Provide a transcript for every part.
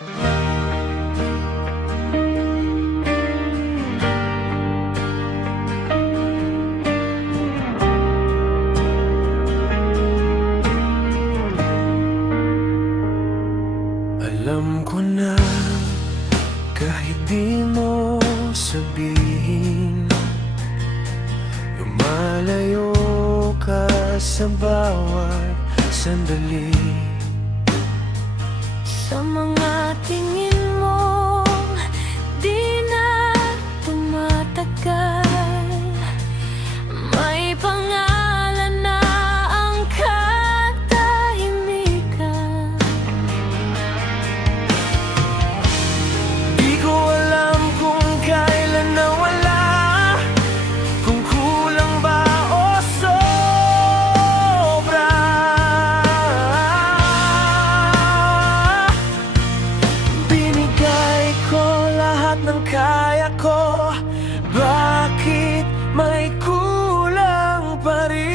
Alam ko na kahit di mo sabihin, lumalayo ka sa bawat sandali. Sa mga tingin mong di na tumatagal, may pangalan na ang katahimikan. Di ko alam kung kailan nawala, kung kulang ba o sobra. Binigay ko lahat ng kaya ko, bakit may kulang pa rin?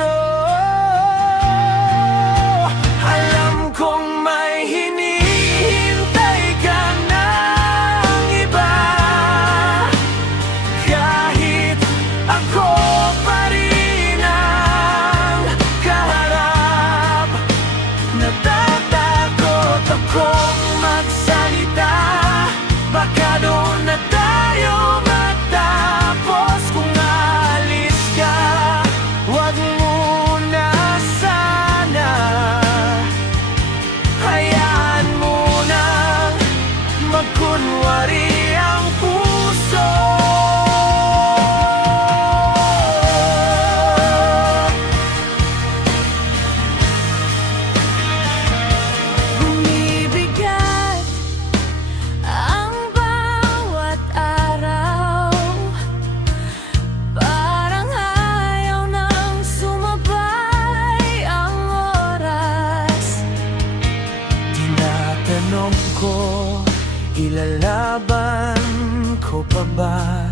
Oh, alam kong may hinihintay ka ng iba, kahit ako pa rin ang kaharap. Natatakot akong magsalita, baka doon na tayo matapos. Kung aalis ka, wag muna sana, hayaan mo nang magkunwari ang puso. Bumibigat ang bawat araw, parang ayaw nang sumabay ang oras. Tinatanong ko, ilalaban ko pa ba